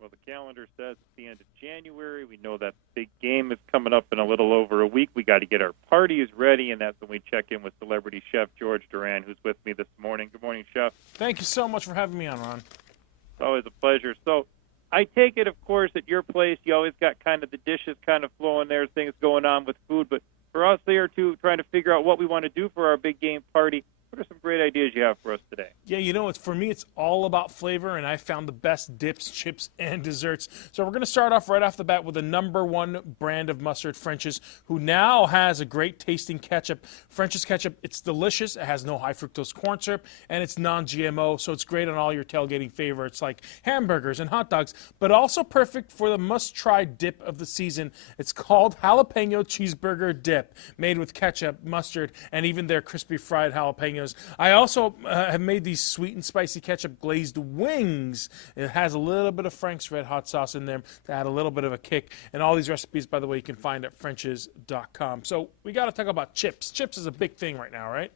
Well, the calendar says it's the end of January. We know that big game is coming up in a little over a week. We got to get our parties ready, and that's when we check in with celebrity chef George Duran, who's with me this morning. Good morning, Chef. Thank you so much for having me on, Ron. It's always a pleasure. So I take it, of course, at your place, you always got kind of the dishes kind of flowing there, things going on with food. But for us there, too, trying to figure out what we want to do for our big game party, what are some great ideas you have for us today? Yeah, you know, for me, it's all about flavor, and I found the best dips, chips, and desserts. So we're going to start off right off the bat with the #1 brand of mustard, French's, who now has a great tasting ketchup. French's ketchup, it's delicious. It has no high fructose corn syrup, and it's non-GMO, so it's great on all your tailgating favorites like hamburgers and hot dogs, but also perfect for the must-try dip of the season. It's called jalapeno cheeseburger dip, made with ketchup, mustard, and even their crispy fried jalapenos. I also have made these sweet and spicy ketchup glazed wings. It has a little bit of Frank's Red Hot sauce in there to add a little bit of a kick. And all these recipes, by the way, you can find at French's.com. So we got to talk about chips. Chips is a big thing right now, right?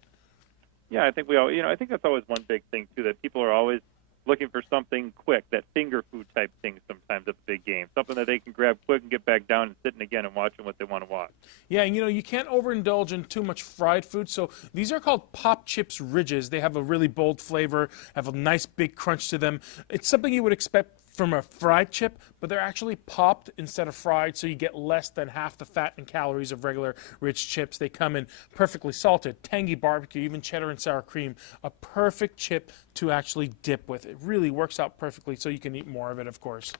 Yeah, I think we all, I think that's always one big thing, too, that people are always looking for something quick, that finger food type thing sometimes at the big game, something that they can grab quick and get back down and sitting again and watching what they want to watch. Yeah, and you can't overindulge in too much fried food, so these are called Pop Chips Ridges. They have a really bold flavor, have a nice big crunch to them. It's something you would expect from a fried chip, but they're actually popped instead of fried, so you get less than half the fat and calories of regular rich chips. They come in perfectly salted, tangy barbecue, even cheddar and sour cream. A perfect chip to actually dip with. It really works out perfectly, so you can eat more of it, of course.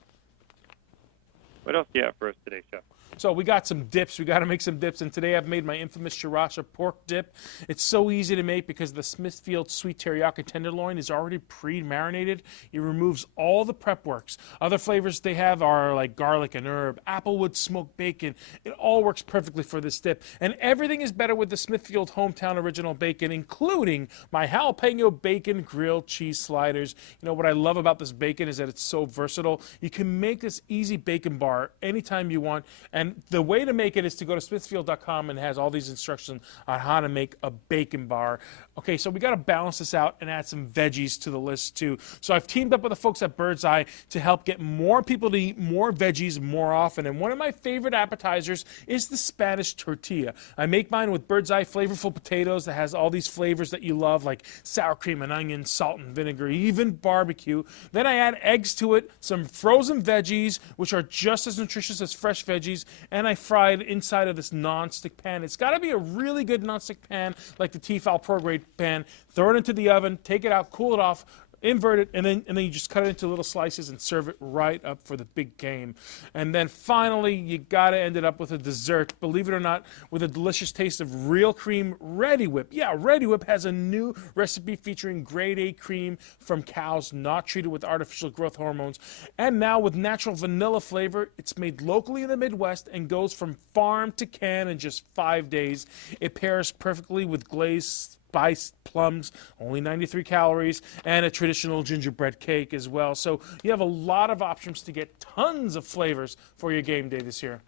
What else do you have for us today, Chef? So we got some dips. We got to make some dips, and today I've made my infamous sriracha pork dip. It's so easy to make because the Smithfield sweet teriyaki tenderloin is already pre-marinated. It removes all the prep works. Other flavors they have are like garlic and herb, applewood smoked bacon. It all works perfectly for this dip, and everything is better with the Smithfield hometown original bacon, including my jalapeno bacon grilled cheese sliders. You know what I love about this bacon is that it's so versatile. You can make this easy bacon bar anytime you want. And the way to make it is to go to smithfield.com, and it has all these instructions on how to make a bacon bar. Okay, so we got to balance this out and add some veggies to the list too. So I've teamed up with the folks at Bird's Eye to help get more people to eat more veggies more often. And one of my favorite appetizers is the Spanish tortilla. I make mine with Bird's Eye flavorful potatoes that has all these flavors that you love, like sour cream and onion, salt and vinegar, even barbecue. Then I add eggs to it, some frozen veggies, which are just as nutritious as fresh veggies, and I fry it inside of this nonstick pan. It's got to be a really good nonstick pan, like the Tefal Pro Grade pan. Throw it into the oven, take it out, cool it off, invert it, and then you just cut it into little slices and serve it right up for the big game. And then finally, you got to end it up with a dessert, believe it or not, with a delicious taste of real cream reddi-wip. Yeah, reddi-wip has a new recipe featuring grade A cream from cows not treated with artificial growth hormones. And now with natural vanilla flavor, it's made locally in the Midwest and goes from farm to can in just 5 days. It pairs perfectly with glazed spiced plums, only 93 calories, and a traditional gingerbread cake as well. So you have a lot of options to get tons of flavors for your game day this year.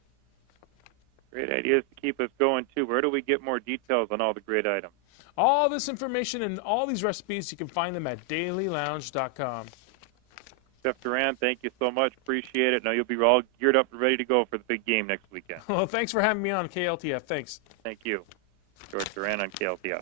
Great ideas to keep us going, too. Where do we get more details on all the great items? All this information and all these recipes, you can find them at dailylounge.com. Chef Duran, thank you so much. Appreciate it. Now you'll be all geared up and ready to go for the big game next weekend. Well, thanks for having me on KLTF. Thanks. Thank you. George Duran on KLTF.